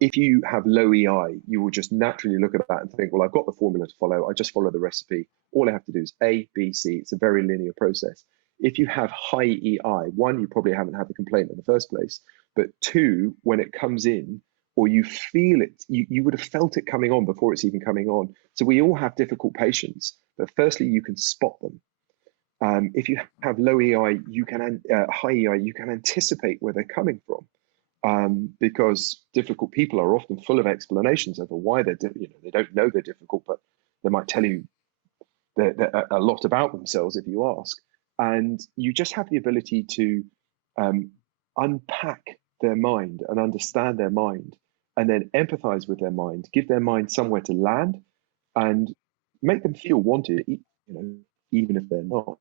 if you have low EI, you will just naturally look at that and think, well, I've got the formula to follow. I just follow the recipe. All I have to do is A, B, C. It's a very linear process. If you have high EI, one, you probably haven't had the complaint in the first place, but two, when it comes in, or you feel it, you would have felt it coming on before it's even coming on. So we all have difficult patients, but firstly, you can spot them. If you have low EI, high EI, you can anticipate where they're coming from, because difficult people are often full of explanations over why they're they don't know they're difficult, but they might tell you a lot about themselves if you ask. And you just have the ability to unpack their mind and understand their mind, and then empathize with their mind, give their mind somewhere to land, and make them feel wanted, even if they're not.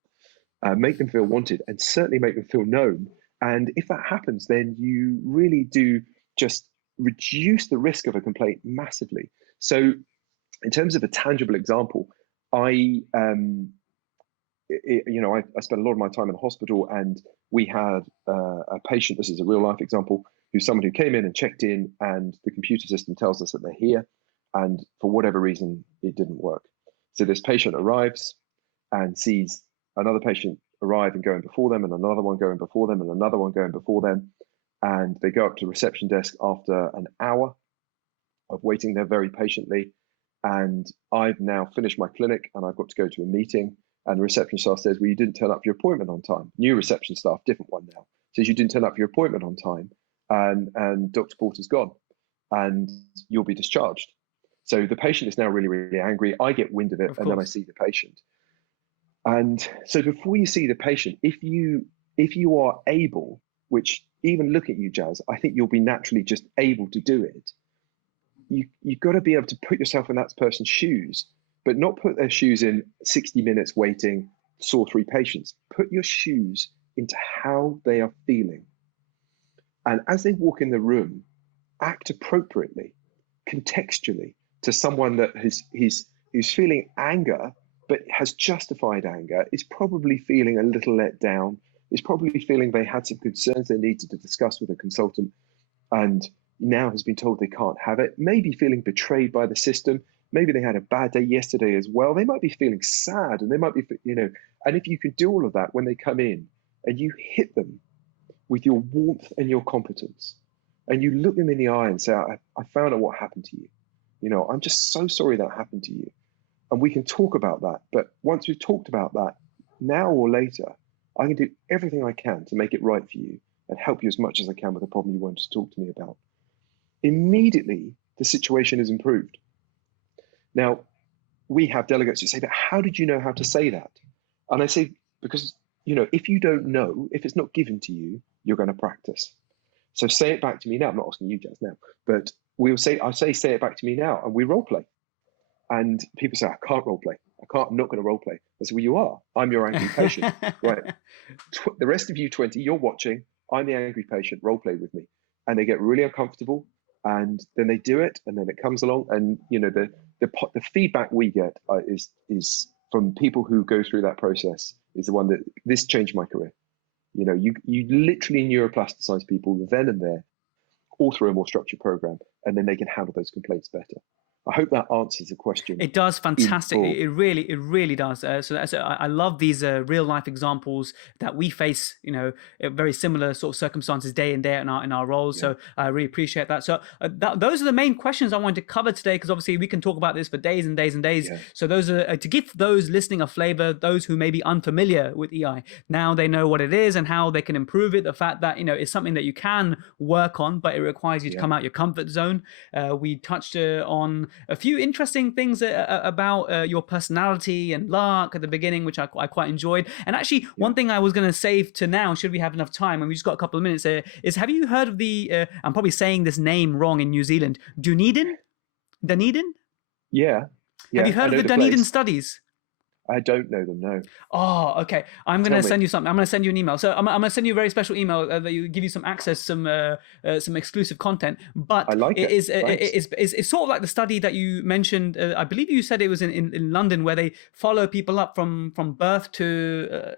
Make them feel wanted, and certainly make them feel known. And if that happens, then you really do just reduce the risk of a complaint massively. So in terms of a tangible example, I spent a lot of my time in the hospital, and we had a patient, this is a real life example, who's someone who came in and checked in, and the computer system tells us that they're here, and for whatever reason, it didn't work. So this patient arrives and sees another patient arrive and go in before them, and another one going before them, and another one going before them. And they go up to the reception desk after an hour of waiting there very patiently. And I've now finished my clinic and I've got to go to a meeting. And the reception staff says, well, you didn't turn up for your appointment on time. New reception staff, different one now, says you didn't turn up for your appointment on time. And Dr. Porter's gone and you'll be discharged. So the patient is now really, really angry. I get wind of it, and then I see the patient. And so before you see the patient, if you are able, which even look at you, Jazz, I think you'll be naturally just able to do it. You've got to be able to put yourself in that person's shoes, but not put their shoes in 60 minutes waiting, saw 3 patients. Put your shoes into how they are feeling. And as they walk in the room, act appropriately, contextually, to someone that who's feeling anger, but has justified anger, is probably feeling a little let down, is probably feeling they had some concerns they needed to discuss with a consultant, and now has been told they can't have it, maybe feeling betrayed by the system, maybe they had a bad day yesterday as well, they might be feeling sad, and they might be, and if you can do all of that when they come in, and you hit them with your warmth and your competence, and you look them in the eye and say, I found out what happened to you. I'm just so sorry that happened to you. And we can talk about that. But once we've talked about that, now or later, I can do everything I can to make it right for you and help you as much as I can with the problem you wanted to talk to me about. Immediately, the situation is improved. Now, we have delegates who say, but how did you know how to say that? And I say, because, if you don't know, if it's not given to you, you're going to practice. So say it back to me now. I'm not asking you, Jazz, now, but I'll say it back to me now, and we role play. And people say, I can't role play. I'm not going to role play. I say, well, you are. I'm your angry patient, right? The rest of you 20, you're watching. I'm the angry patient. Role play with me. And they get really uncomfortable, and then they do it, and then it comes along. And the feedback we get is from people who go through that process is the one that this changed my career. You literally neuroplasticize people then and there, all through a more structured program, and then they can handle those complaints better. I hope that answers the question. It does, fantastic. It really does. So I love these real life examples that we face, very similar sort of circumstances day in day out in our roles. Yeah. So I really appreciate that. So those are the main questions I wanted to cover today, because obviously we can talk about this for days and days and days. Yeah. So those are to give those listening a flavor, those who may be unfamiliar with EI. Now they know what it is and how they can improve it. The fact that, it's something that you can work on, but it requires you to come out your comfort zone. We touched on a few interesting things about your personality and luck at the beginning, which I quite enjoyed. And actually, one thing I was going to save to now, should we have enough time, and we just got a couple of minutes, is have you heard of the, I'm probably saying this name wrong in New Zealand, Dunedin? Yeah. Have you heard of the Dunedin studies? I don't know them, no. Oh, okay. I'm going to send you something. I'm going to send you an email. So I'm going to send you a very special email that you give you some access, some exclusive content. But I like it. It's sort of like the study that you mentioned. I believe you said it was in London, where they follow people up from birth to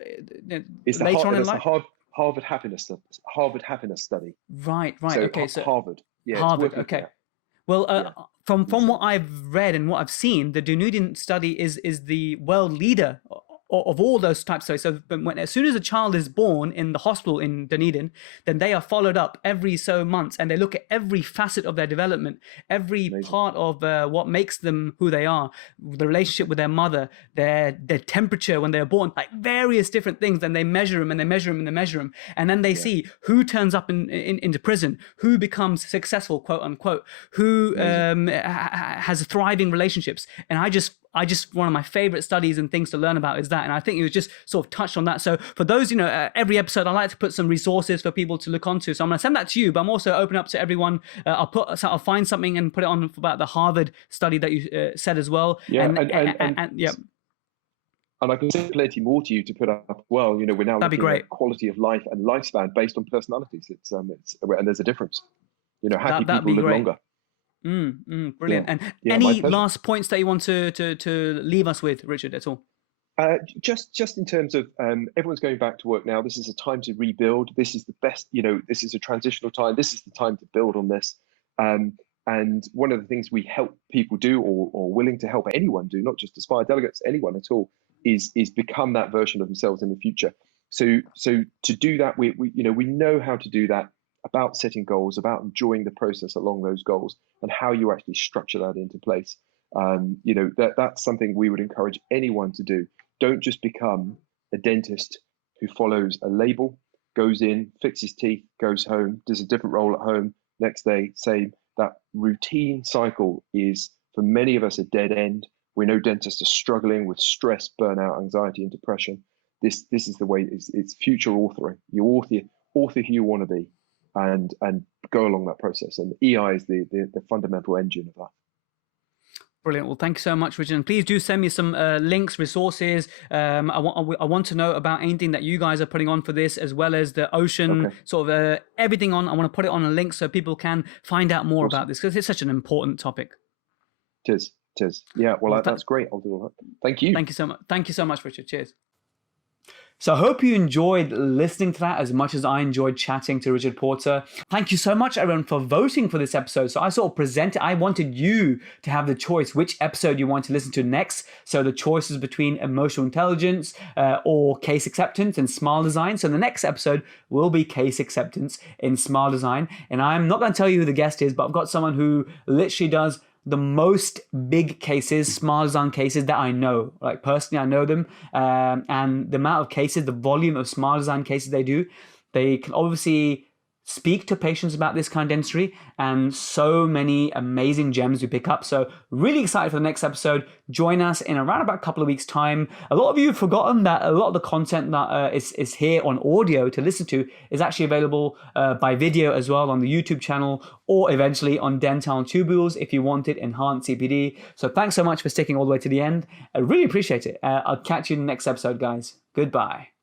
later on in life. It's the Harvard happiness study. Right. So okay. So Harvard. Yeah. Harvard. Okay. Well, from what I've read and what I've seen, the Dunedin study is the world leader of all those types of studies. So as soon as a child is born in the hospital in Dunedin, then they are followed up every so months, and they look at every facet of their development, every part of what makes them who they are, the relationship with their mother, their temperature when they're born, like various different things. Then they measure them and they measure them and they measure them, and then they see who turns up into prison, who becomes successful, quote unquote, who has thriving relationships. And I just one of my favorite studies and things to learn about is that. And I think it was just sort of touched on that. So for those, every episode, I like to put some resources for people to look onto. So I'm going to send that to you, but I'm also open up to everyone. I'll find something and put it on about the Harvard study that you said as well. Yeah. And I can say plenty more to you to put up. Well, we're now looking at quality of life and lifespan based on personalities. It's and there's a difference. Happy people live longer. Brilliant. And any last points that you want to leave us with, Richard, at all? Just in terms of everyone's going back to work now. This is a time to rebuild. This is the best, this is a transitional time. This is the time to build on this. And one of the things we help people do, or willing to help anyone do, not just Aspire delegates, anyone at all, is become that version of themselves in the future. So to do that, we know how to do that, about setting goals, about enjoying the process along those goals, and how you actually structure that into place. That's something we would encourage anyone to do. Don't just become a dentist who follows a label, goes in, fixes teeth, goes home, does a different role at home, next day, same. That routine cycle is, for many of us, a dead end. We know dentists are struggling with stress, burnout, anxiety, and depression. This is the way. It's future authoring. You author who you want to be, and go along that process. And EI is the fundamental engine of that. Brilliant. Well, thank you so much, Richard. And please do send me some links, resources. I want to know about anything that you guys are putting on for this, as well as the ocean, sort of everything on. I want to put it on a link so people can find out more about this, because it's such an important topic. It is. Yeah. Well, that's great. I'll do all that. Thank you. Thank you so much. Thank you so much, Richard. Cheers. So I hope you enjoyed listening to that as much as I enjoyed chatting to Richard Porter. Thank you so much, everyone, for voting for this episode. So I sort of presented, I wanted you to have the choice which episode you want to listen to next. So the choices between emotional intelligence or case acceptance and smile design. So the next episode will be case acceptance in smile design. And I'm not going to tell you who the guest is, but I've got someone who literally does the most big cases, smile design cases that I know. Like personally, I know them. And the amount of cases, the volume of smile design cases they do, they can obviously speak to patients about this kind of dentistry, and so many amazing gems we pick up. So really excited for the next episode. Join us in around about a couple of weeks time. A lot of you have forgotten that a lot of the content that is here on audio to listen to is actually available by video as well on the YouTube channel, or eventually on Dental Tubules if you wanted enhanced CPD. So thanks so much for sticking all the way to the end. I really appreciate it. I'll catch you in the next episode, guys. Goodbye.